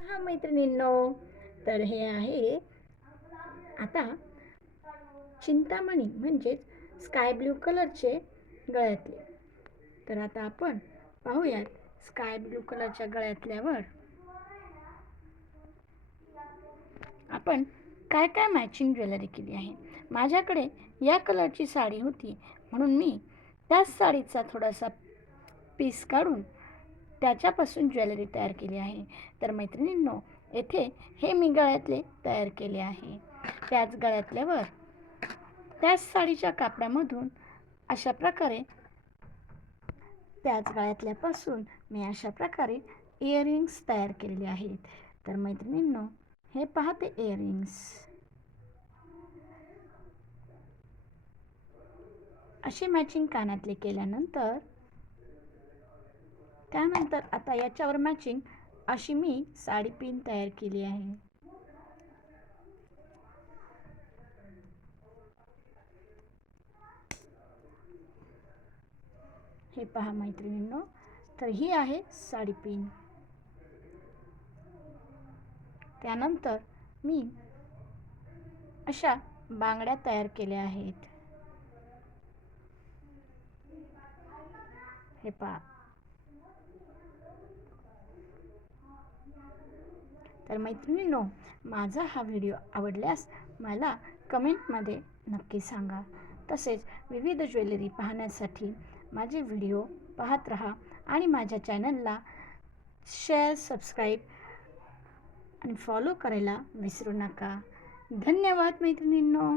हा मैत्रिणींनो, तर हे आहे आता चिंतामणी म्हणजेच स्काय ब्ल्यू कलरचे गळ्यातले. तर आता आपण पाहूयात स्काय ब्ल्यू कलरच्या गळ्यातल्यावर आपण काय काय मॅचिंग ज्वेलरी केली आहे. माझ्याकडे या कलरची साडी होती म्हणून मी त्याच साडीचा थोडासा पीस काढून त्याच्यापासून ज्वेलरी तयार केली आहे. तर मैत्रिणींनो, येथे हे मी गळ्यातले तयार केले आहे. त्याच गळ्यातल्यावर त्याच साडीच्या कापडामधून अशा प्रकारे त्याच गळ्यातल्यापासून मी अशा प्रकारे इयरिंग्स तयार केलेले आहेत. तर मैत्रिणींनो, हे पहा ते इयरिंग्स असे मॅचिंग कानातले केल्यानंतर त्यानंतर आता याच्यावर मॅचिंग अशी मी साडी पिन तयार केली आहे. हे पहा मैत्रिणींनो, तर ही आहे साडी पिन. त्यानंतर मी अशा बांगड्या तयार केल्या आहेत. हे पहा. तर मैत्रिणींनो, माझा हा व्हिडिओ आवडल्यास मला कमेंटमध्ये नक्की सांगा. तसेच विविध ज्वेलरी पाहण्यासाठी माझे व्हिडिओ पाहत राहा आणि माझ्या चॅनलला शेअर, सबस्क्राईब आणि फॉलो करायला विसरू नका. धन्यवाद मैत्रिणींनो.